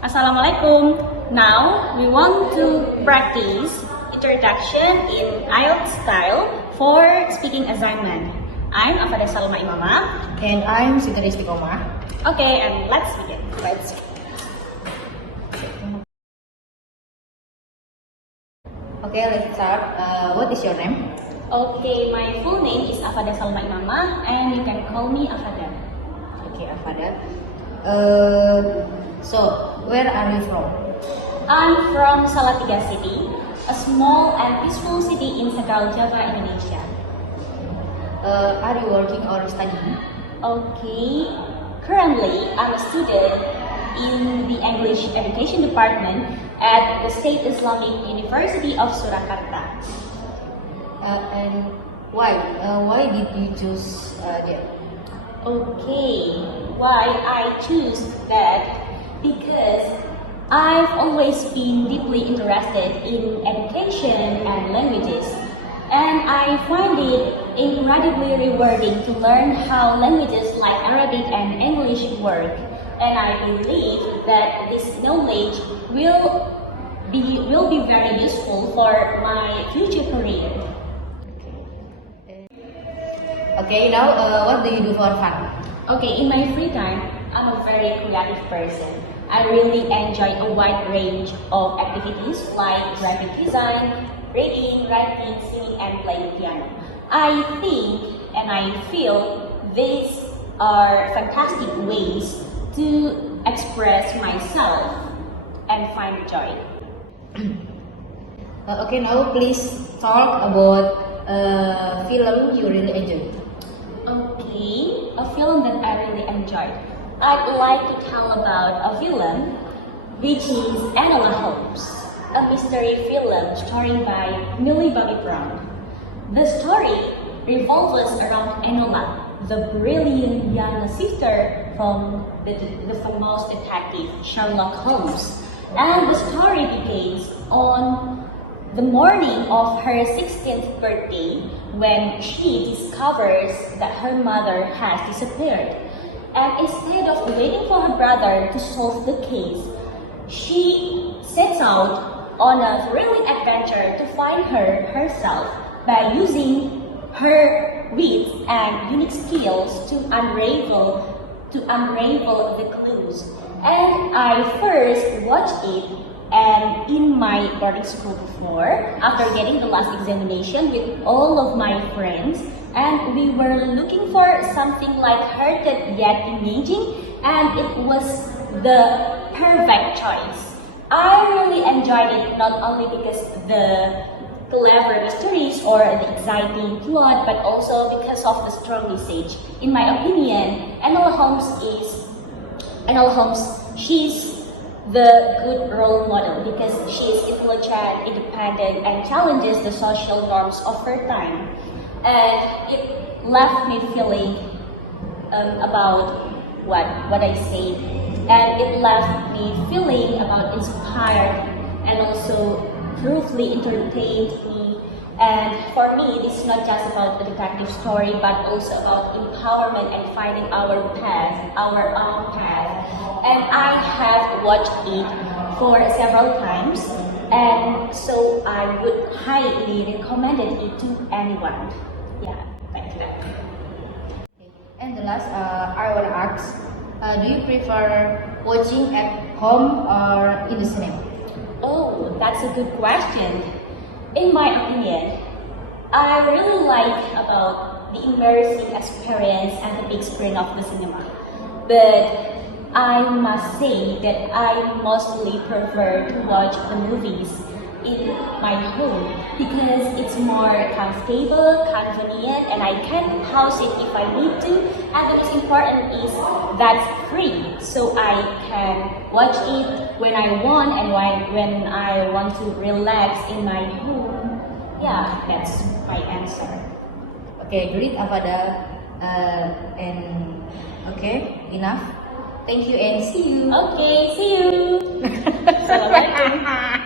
Assalamualaikum. Now we want to practice introduction in IELTS style for speaking assignment. I'm Afada Salma Imama. And I'm Sitari Istiqomah. Okay, and let's begin. Okay, let's start. What is your name? Okay, my full name is Afada Salma Imama, and you can call me Afada. Okay, Afada. So, where are you from? I'm from Salatiga City, a small and peaceful city in Central Java, Indonesia. Are you working or studying? Okay, currently I'm a student in the English Education Department at the State Islamic University of Surakarta. And why? Why did you choose that? Okay, why I choose that? Because I've always been deeply interested in education and languages, and I find it incredibly rewarding to learn how languages like Arabic and English work, and I believe that this knowledge will be very useful for my future career. Okay, now what do you do for fun? Okay, in my free time, I'm a very creative person. I really enjoy a wide range of activities like graphic design, reading, writing, singing, and playing piano. I think and I feel these are fantastic ways to express myself and find joy. Okay, now please talk about a film you really enjoyed. Okay, a film that I really enjoyed. I'd like to tell about a film which is Enola Holmes, a mystery film starring by Millie Bobby Brown. The story revolves around Enola, the brilliant young sister from the famous detective Sherlock Holmes. And the story begins on the morning of her 16th birthday when she discovers that her mother has disappeared. And instead of waiting for her brother to solve the case, she sets out on a thrilling adventure to find her herself by using her wit and unique skills to unravel the clues. And I first watched it and in my boarding school before, after getting the last examination with all of my friends, and we were looking for something light-hearted yet engaging, and it was the perfect choice. I really enjoyed it not only because the clever mysteries or the exciting plot, but also because of the strong message. In my opinion, Enola Holmes, she's the good role model because she is intelligent, independent, and challenges the social norms of her time. And it left me feeling about what I said, and it left me feeling about inspired and also truthfully entertained me. And for me, this is not just about the detective story, but also about empowerment and finding our path, our own path. And I have watched it for several times, and so I would highly recommend it to anyone. Yeah, thank you. And the last, I want to ask, do you prefer watching at home or in the cinema? Oh, that's a good question. In my opinion, I really like about the immersive experience and the big screen of the cinema. But I must say that I mostly prefer to watch the movies in my home because it's more comfortable, convenient, and I can pause it if I need to. And the most important is that's free, so I can watch it when I want and when I want to relax in my home. Yeah, that's my answer. Okay, great, Afada. And okay, enough. Thank you and see you. Okay, see you. Assalamualaikum.